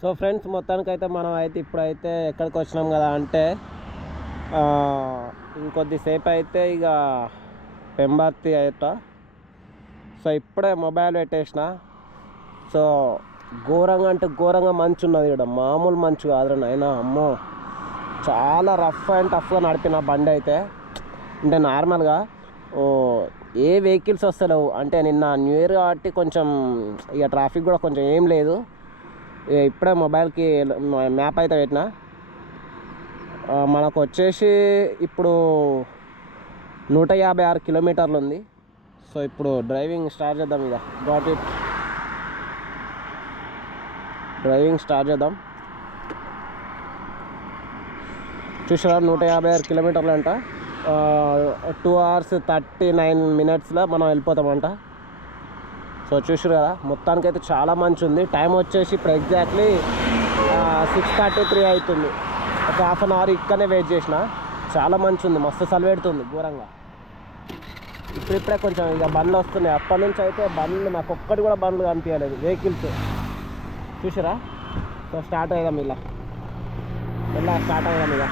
So friends మొత్తానికైతే మనం అయితే ఇప్పుడైతే ఎక్కడికి వచ్చినాం కదా అంటే ఇంకొద్దిసేపు అయితే ఇక పెంబర్తి అయ్యట. సో ఇప్పుడే మొబైల్ పెట్టేసిన. సో ఘోరంగా అంటే ఘోరంగా మంచు ఉన్నది ఇక్కడ మామూలు మంచు కాదు నాయన అమ్మో. చాలా రఫ్ అండ్ టఫ్గా నడిపిన బండి అయితే. అంటే నార్మల్గా ఏ వెహికల్స్ వస్తలేవు. అంటే నిన్న న్యూ ఇయర్ కాబట్టి కొంచెం ఇక ట్రాఫిక్ కూడా కొంచెం ఏం లేదు. ఇప్పుడే మొబైల్కి మ్యాప్ అయితే పెట్టిన. మనకు వచ్చేసి ఇప్పుడు నూట యాభై ఆరు కిలోమీటర్లు ఉంది. సో ఇప్పుడు డ్రైవింగ్ స్టార్ట్ చేద్దాం ఇక. గాట్ ఇట్ డ్రైవింగ్ స్టార్ట్ చేద్దాం. చూసారా నూట యాభై ఆరు కిలోమీటర్లు అంట. టూ అవర్స్ థర్టీ నైన్ మినిట్స్లో మనం వెళ్ళిపోతామంట. సో చూసారు కదా మొత్తానికైతే చాలా మంచి ఉంది టైం వచ్చేసి ఇప్పుడు ఎగ్జాక్ట్లీ సిక్స్ థర్టీ త్రీ అవుతుంది ఒక హాఫ్ అన్ అవర్ ఇక్కడనే వెయిట్ చేసిన. చాలా మంచి ఉంది మస్తు సలివెడుతుంది ఘోరంగా. ఇప్పుడిప్పుడే కొంచెం ఇక బండ్లు వస్తున్నాయి. అప్పటి నుంచి అయితే బండ్లు నాకు ఒక్కటి కూడా బండ్లు కనిపించలేదు వెహికల్స్ చూసారా? సో స్టార్ట్ అయ్యాం ఇలా ఇలా స్టార్ట్ అయ్యాం ఇక.